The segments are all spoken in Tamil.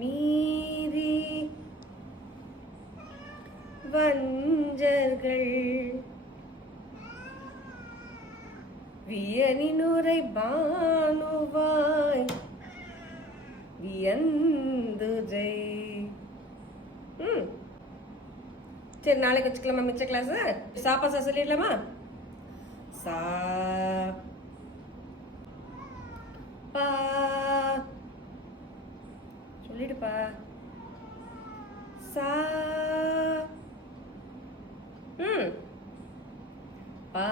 மீறி வஞ்சர்கள் வியனினுரை பானுவாய் வியந்துஜை. சரி, நாளைக்கு வச்சுக்கலாமா மிச்ச கிளாஸ்? சாப்பா சா சொல்லிடலாமா? சா பா சொல்லிடுப்பா. சா பா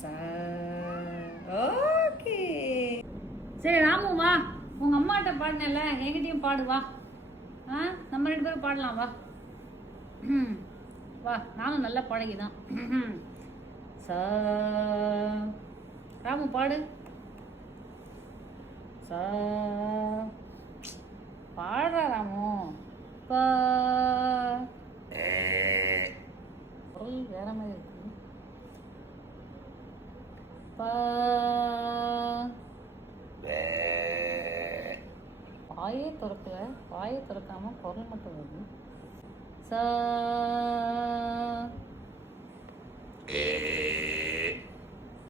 சா. ஓகே. சரி ராமு வா, உங்க அம்மாட்ட பாடினல என்கிட்டயும் பாடு வா. நம்ம 2 பேரும் பாடலாம் வா. வா, நானும் நல்லா பழகிதான். சா ராமு பாடு. சா பாடுறா ராமு. பா குரல் வேற மாதிரி இருக்கு. பா வாயே திறக்கல, வாயை திறக்காம குரல் மட்டும் வருது. சா